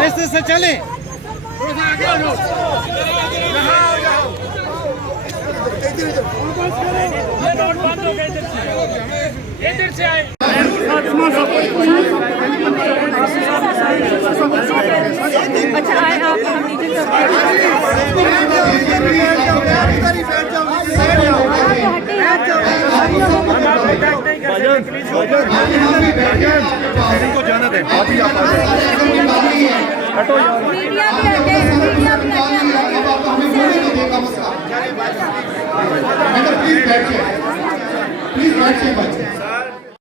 ऐसे से चले थोड़ा सा आगे हो जाओ। ये रोड बंद हो गए इधर से आए। अच्छा आए आप हम नीचे इनको जाना दे। मीडिया भी हटे प्लीज बैठिए बच्चे।